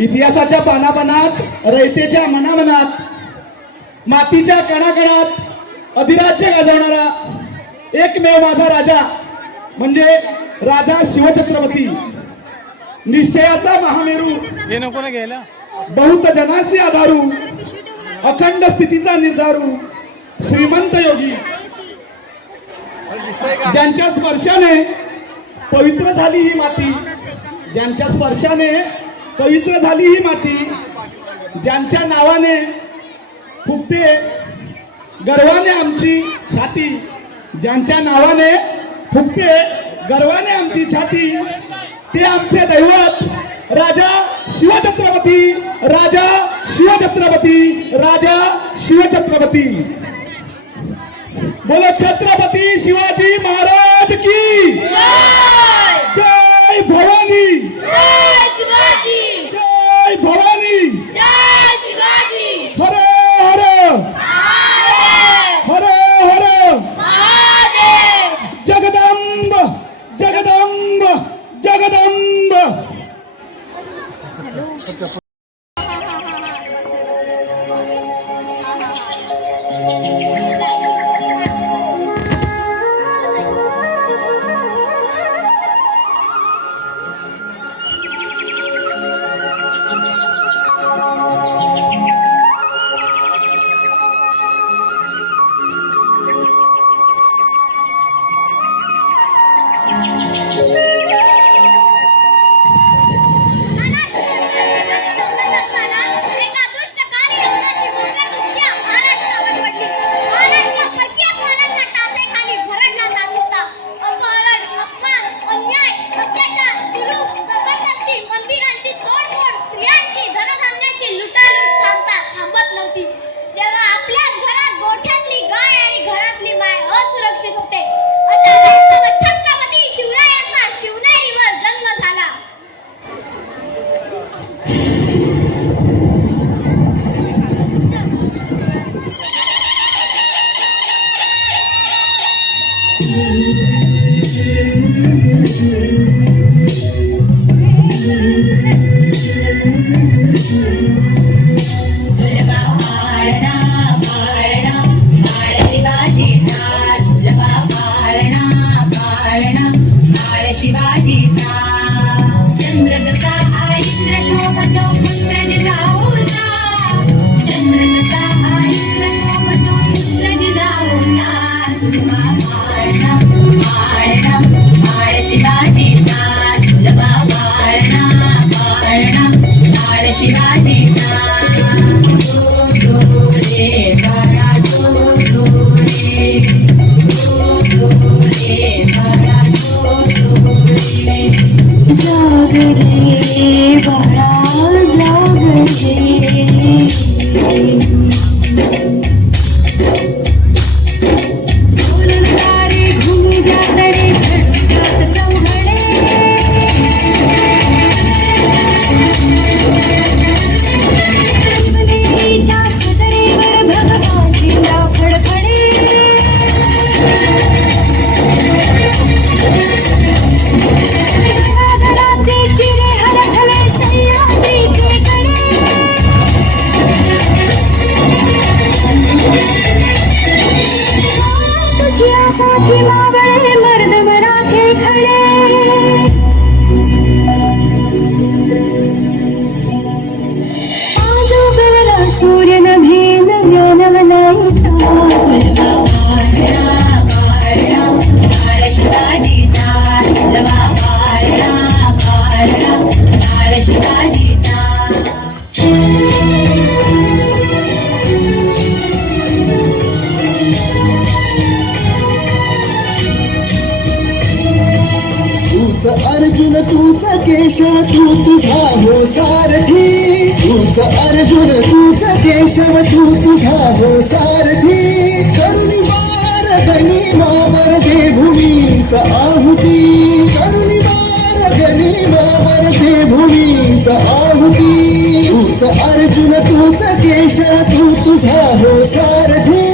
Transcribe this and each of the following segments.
इतिहासाच्या पानापानात रयतेच्या मनामनात मातीच्या कणाकणात अधिराज्य गाजवणारा एकमेव माझा राजा म्हणजे राजा शिवछत्रपती. निश्चयाचा महामेरू बहुत जनासी आधारू अखंड स्थितीचा निर्धारू श्रीमंत योगी. ज्यांच्या स्पर्शाने पवित्र झाली ही माती ज्यांच्या स्पर्शाने पवित्र झाली ही माती ज्यांच्या नावाने फुगते गर्वाने आमची छाती ज्यांच्या नावाने फुगते गर्वाने आमची छाती ते आमचे दैवत राजा शिवछत्रपती राजा शिवछत्रपती राजा शिवछत्रपती. बोलो छत्रपती शिवाजी महाराज की? जय! भवानी! जय भवानी हर हर Yeah. तूच केशव तू तुझा हो सारथी तूच अर्जुन तूच केशव तू तुझा हो सारथी करुणी वार गणी मावर दे भूमीस आहुती करुणी वार गणी मावर दे भूमीस आहुती तूच अर्जुन तूच केशव तू तुझा हो सारथी.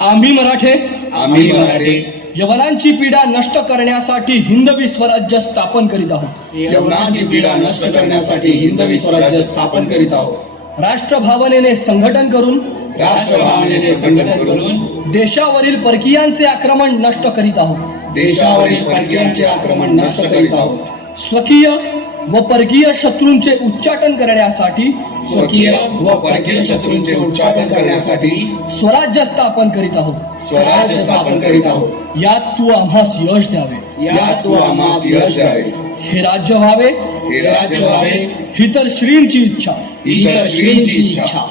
आम्ही मराठे आम्ही मराठे. यवनांची पीडा नष्ट करण्यासाठी हिंदवी स्वराज्य स्थापन करीत आहोत. यवनांची पीडा नष्ट करण्यासाठी हिंदवी स्वराज्य स्थापन करीत आहोत. राष्ट्रभावनेने संघटन करून राष्ट्रभावनेने संघटन करून देशावरील परकीयांचे आक्रमण नष्ट करीत आहोत. देशावरील परकीयांचे आक्रमण नष्ट करीत आहोत. स्वकीय व परकीय शत्रूंचे उच्चाटन करण्यासाठी स्वकीय व परकीय शत्रूंचे उच्चाटन करण्यासाठी स्वराज्य स्थापन करीत आहोत. स्वराज्य स्थापन करीत आहोत. यात तू आम्हास यश द्यावे. यात तू आम्हास यश द्यावे. हे राज्य व्हावे. हे राज्य व्हावे. ही तर श्रींची इच्छा. ही तर श्रींची इच्छा.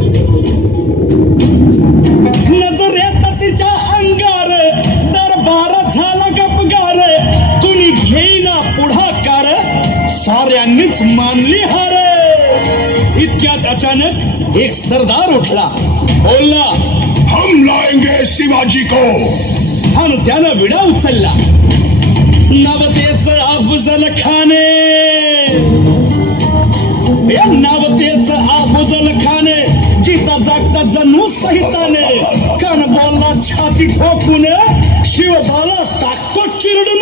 साऱ्यांनीच इतक्यात अचानक एक सरदार उठला. बोलला हम लाएंगे शिवाजी को. आणि त्यानं विडा उचलला. नवतेच अफजल खाने. या नावतेच अफजल खाने जिता जागता जणू सहिताने. कान बोलला छाती ठोकून शिव झाला टाकतो चिरडून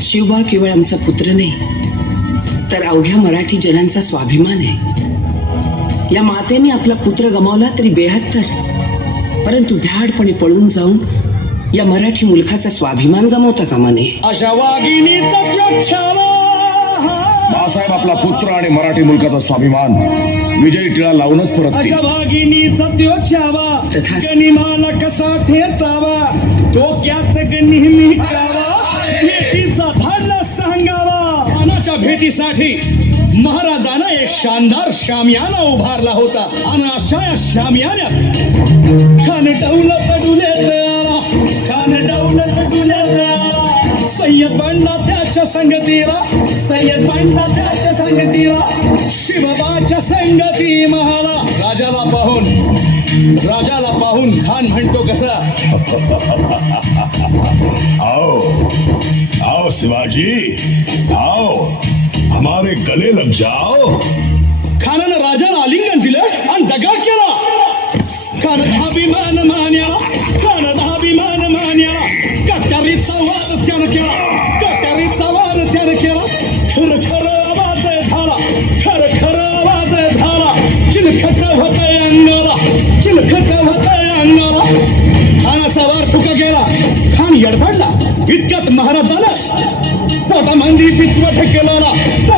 शिवबा केवळ आमचा पुत्र नाही तर अवघ्या मराठी जनांचा स्वाभिमान आहे. या मातेने आपला पुत्र गमावला तरी बेहत्तर परंतु भ्याडपणे पळून जाऊन या मराठी मुलखाचा स्वाभिमान गमावता कामा नये. अशा बाळासाहेब आपला पुत्र आणि मराठी मुलकाचा स्वाभिमान विजयी टिळा लावूनच तथाच. गनिमाला कसा ठेचावा डोक्यात नेहमी कावा भेटीचा सांगावा. खानाच्या भेटीसाठी महाराजानं एक शानदार शामियाना उभारला होता. आणि अशा या शामियान्यात खान डौलत डुलेत आला खान डौलत डुलेत सय्यद बांडा त्याच्या संगतीला. सय्यद बांडा त्याच्या संगतीला. शिवबाच्या संगती महाला. राजाला पाहून राजाला पाहून खान म्हणतो कसा? आओ आओ शिवाजी। आओ हमारे गले लग जाओ। खानानं राजाला आलिंगन दिलं आणि दगा केला। कर अभिमान मान्या कर अभिमान मान्या। कट्यारीचा वाद त्यानं केला। Pandi the Pekelona,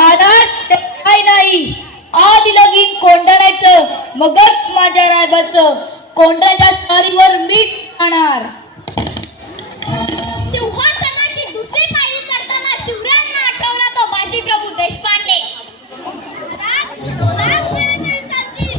महाराज ते काय नाही. आधी लगीन कोंडाळायचं मगच माझ्या रायबाचं. कोंडाच्या स्वारीवर मीच जाणार सिंहासनाची दुसरी पायरी चढताना शिवरायांना आठवला तो बाजीप्रभू देशपांडे. लाख मिळाले चालतील,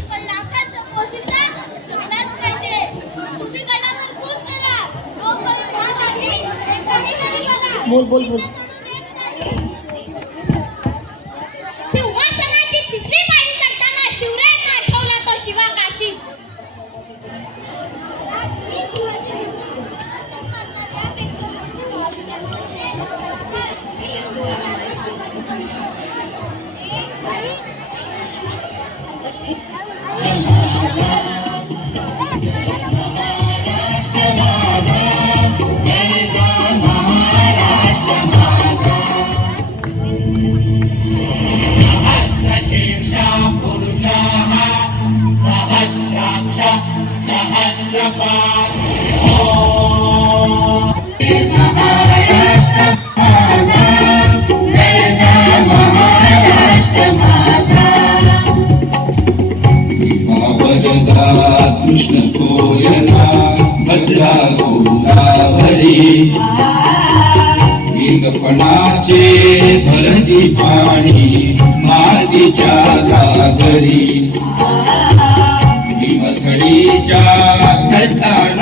पाणी मातीच्या घागरी. भीमथडीच्या घटानाया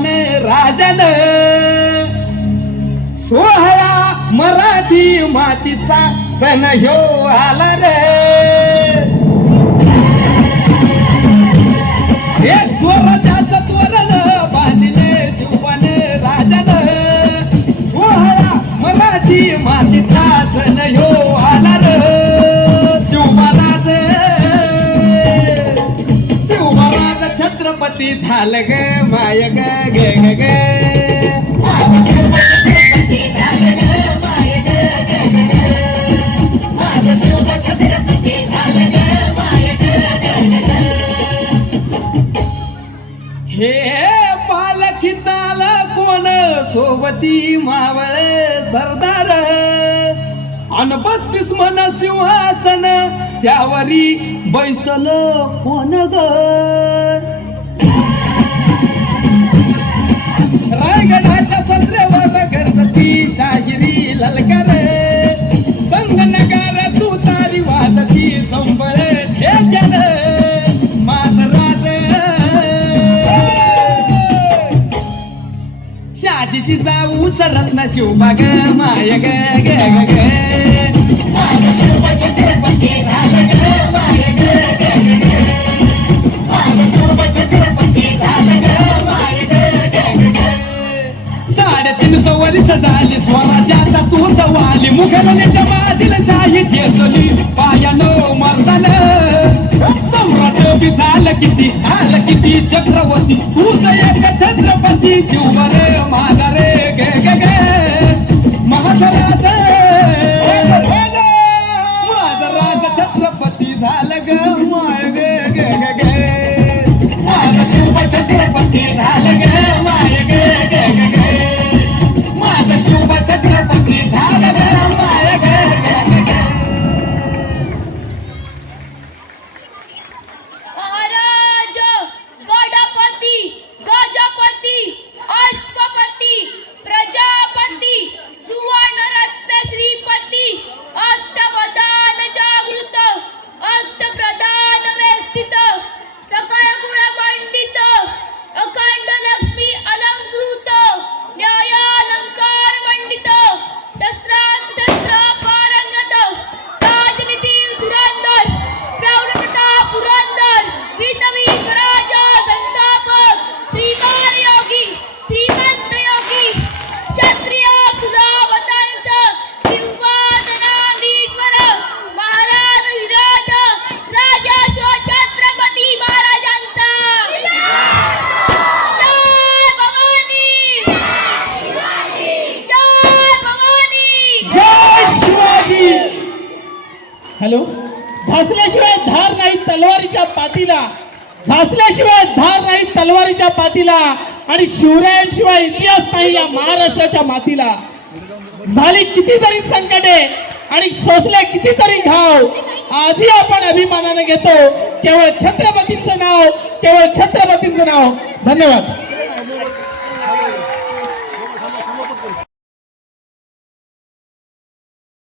शिवबाने राजन. सोहळा मराठी मातीचा सण ह्यो आला रे. हे स्वराज्याचं तोरण बांधिले शिवबाने राजन. सोहळा मराठी मातीचा सण ह्यो आला रे. शिवबाराज शिवबाराज छत्रपती झालं ग माय ग. हे पालखिताल कोण सोबती मावळ सरदार? अन बत्तीस मन सिंहासन त्यावरी बैसल कोण ग? रायगडाच्या सत्रेवर घरती शाहिरी ललकार. संगनगार तू तारी वाजती संबळ ठेक्यान माझ शाजीची जाऊ रत्न शिवबा ग माय ग ग ग ग. झाली स्वराज्याचा तूच वाली मुघलनेच्या मादील शाही ठेचली. पायानो मर्दन सम्राट बी झालं किती आलं किती चक्रवर्ती. तूच एक छत्रपती. शिवबर माझा रे गे गे गे. महाराज. माझा छत्रपती झालं ग. माय गे गे गे गे. माझा शिव छत्रपती हॅलो? घासल्याशिवाय धार नाही तलवारीच्या पातीला. घासल्याशिवाय धार नाही तलवारीच्या पातीला. आणि शिवरायांशिवाय इतिहास नाही या महाराष्ट्राच्या मातीला. झाली कितीतरी संकटे आणि सोसले कितीतरी घाव. आजही आपण अभिमानाने घेतो. केवळ छत्रपतींचं नाव केवळ छत्रपतींचं नाव. धन्यवाद.